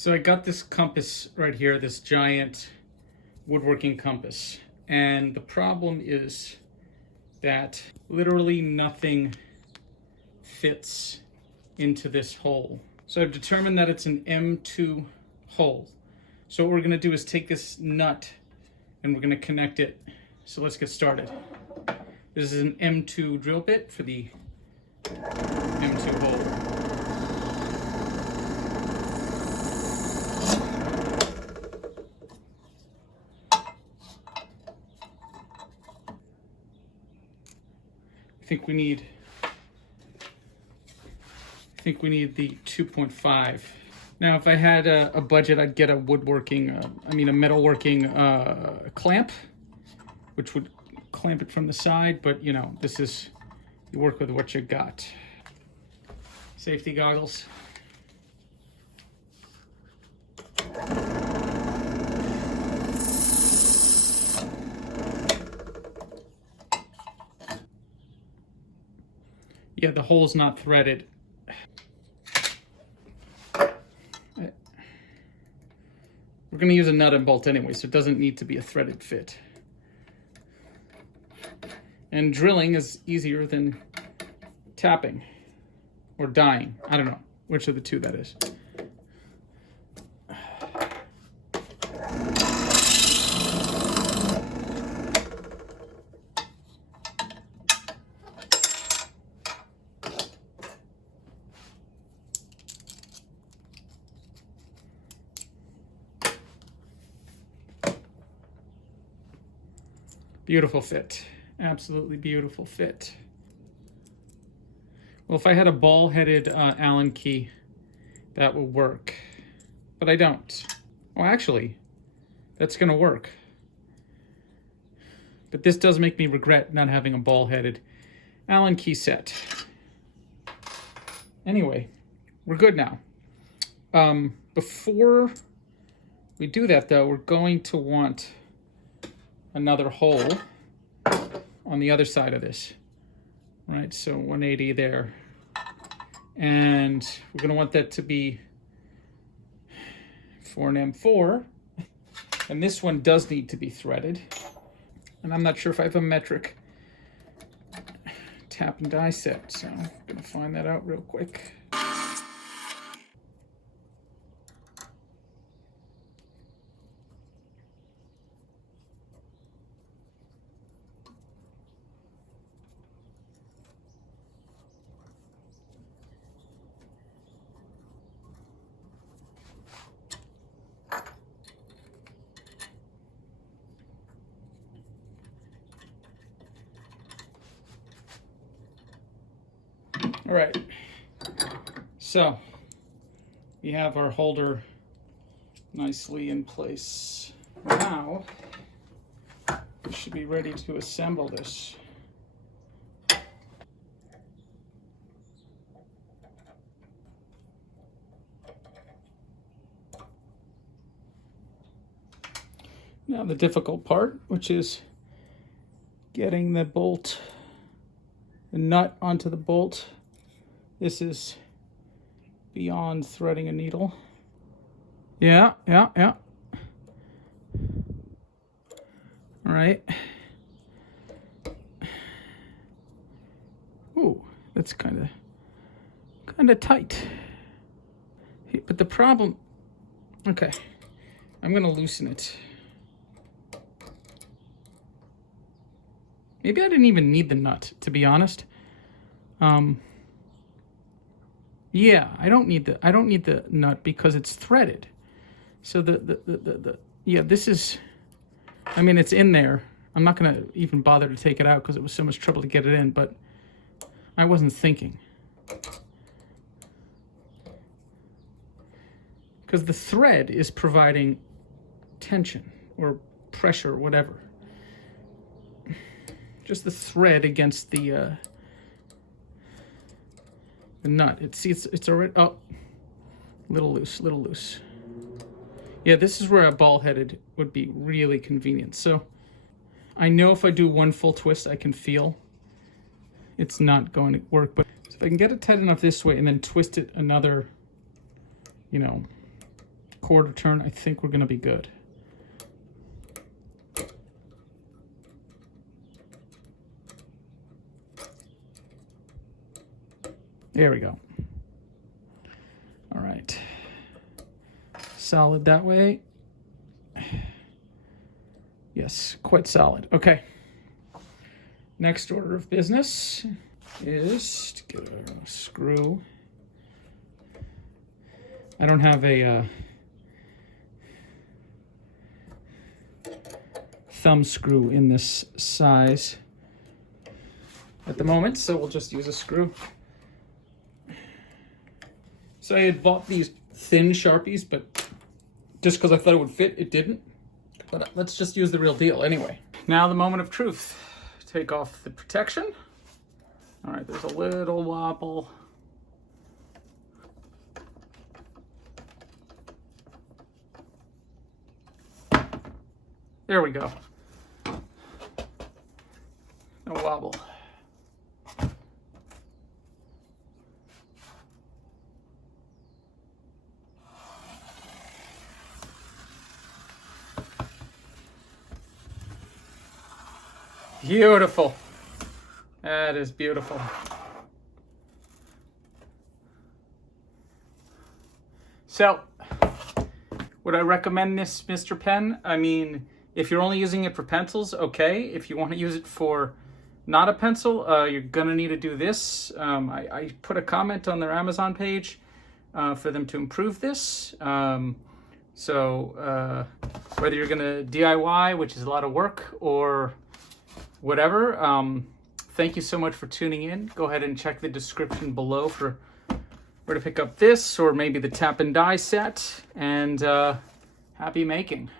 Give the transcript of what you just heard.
So I got this compass right here, this giant woodworking compass. And the problem is that literally nothing fits into this hole. So I've determined that it's an M2 hole. So what we're gonna do is take this nut and we're gonna connect it. So let's get started. This is an M2 drill bit for the M2 hole. I think we need the 2.5. Now, if I had a budget, I'd get a woodworking, a metalworking clamp, which would clamp it from the side. But you know, you work with what you got. Safety goggles. Yeah, the hole's not threaded. We're going to use a nut and bolt anyway, so it doesn't need to be a threaded fit. And drilling is easier than tapping or dyeing. I don't know which of the two that is. Beautiful fit. Absolutely beautiful fit. Well, if I had a ball-headed Allen key, that would work. But I don't. Oh, actually, that's gonna work. But this does make me regret not having a ball-headed Allen key set. Anyway, we're good now. Before we do that, though, we're going to want another hole on the other side of this, right? So 180 there. And we're gonna want that to be for an M4. And this one does need to be threaded. And I'm not sure if I have a metric tap and die set, so I'm gonna find that out real quick. All right, so we have our holder nicely in place. Now, we should be ready to assemble this. Now the difficult part, which is getting the bolt, the nut onto the bolt. This is beyond threading a needle. Yeah. All right. Ooh, that's kind of tight. But the problem, okay, I'm gonna loosen it. Maybe I didn't even need the nut, to be honest. Yeah, I don't need the nut because it's threaded. So yeah, this is, I mean, it's in there. I'm not gonna even bother to take it out because it was so much trouble to get it in, but I wasn't thinking. Because the thread is providing tension or pressure, whatever. Just the thread against the nut. It's already, oh, little loose. Yeah, this is where a ball-headed would be really convenient. So I know if I do one full twist, I can feel it's not going to work. But if I can get it tight enough this way and then twist it another, quarter turn, I think we're going to be good. There we go. All right. Solid that way. Yes, quite solid. Okay. Next order of business is to get a screw. I don't have a thumb screw in this size at the moment, so we'll just use a screw. So I had bought these thin Sharpies, but just because I thought it would fit, it didn't. But let's just use the real deal anyway. Now the moment of truth. Take off the protection. All right, there's a little wobble. There we go. No wobble. Beautiful. That is beautiful. So, would I recommend this, Mr. Pen? I mean, if you're only using it for pencils, okay. If you want to use it for not a pencil, you're gonna need to do this. I put a comment on their Amazon page for them to improve this. So whether you're gonna DIY, which is a lot of work, or whatever, thank you so much for tuning in. Go ahead and check the description below for where to pick up this, or maybe the tap and die set, and happy making.